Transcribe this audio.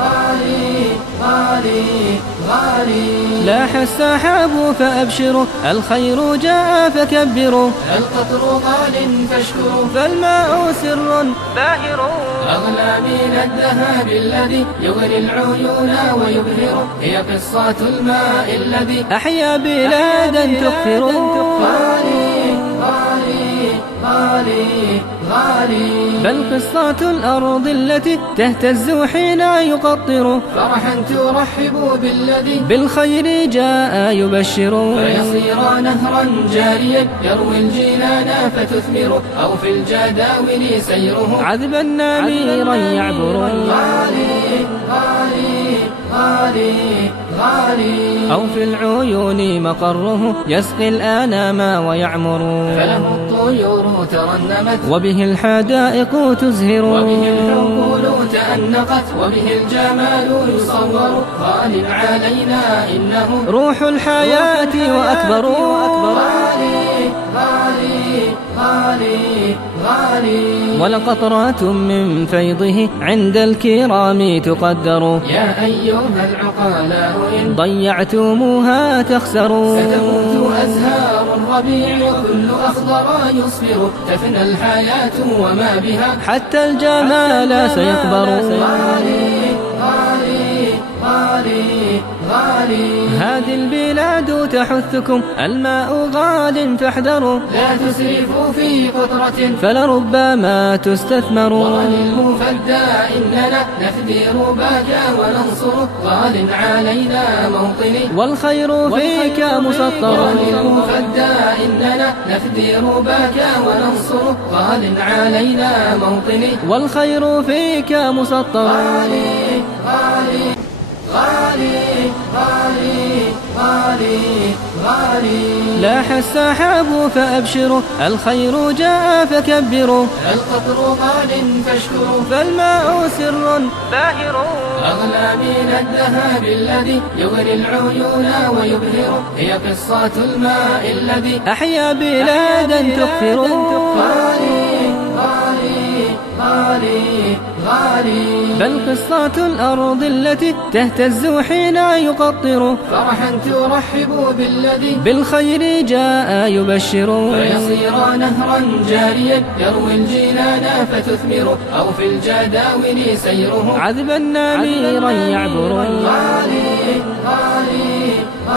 غالي غالي غالي. لاح السحاب فأبشروا الخير جاء فكبروا، القطر غال فاشكروا، فالماء سر باهر. أغلى من الذهب الذي يغري العيون ويبهر، هي قصة الماء الذي أحيا بلادا تغفر. غالي غالي غالي غالي. بل قصة الأرض التي تهتز حين يقطر، فرحا ترحب بالذي بالخير جاء يبشر. فيصير نهرا جاريا يروي الجنان فتثمر، أو في الجداول سيره عذبا نميرا يعبر. غالي غالي غالي غالي. أو في العيون مقره يسقي الآنام ويعمر. فله الطيور ترنمت، وبه الحدائق تزهر. وبه الحقول تأنقت، وبه الجمال يصور. غال علينا إنه روح الحياة وأكبر. غالي غالي غالي غالي. ولقطرات من فيضه عند الكرام تقدر. يا أيها العقلاء إن ضيعتموها تخسروا. ستموت أزهار الربيع كل أخضر يصفر، تفنى الحياة وما بها حتى الجمال سيكبر. غالي غالي غالي غالي. هذه البلاد تحثكم الماء غال فاحذروا، لا تسرفوا في قطرة فلربما تستثمر. ورن المفدى إننا نفدي رباك وننصر. غال علينا موطني والخير فيك مسطر. ورن المفدى إننا نفدي رباك وننصر. غال علينا موطني والخير فيك مسطر. غالي غالي غالي غالي غالي غالي. لاح السحاب فأبشروا الخير جاء فكبروا، القطر غال فاشكروا، فالماء سر باهر. أغلى من الذهب الذي يغري العيون ويبهر، هي قصة الماء الذي أحيا بلادا تغفر. غالي غالي غالي غالي. بل قصة الأرض التي تهتز حين يقطر، فرحا ترحب بالذي بالخير جاء يبشر. فيصير نهرا جاريا يروي الجنان فتثمر، أو في الجداول سيره عذبا نميرا يعبر. غالي غالي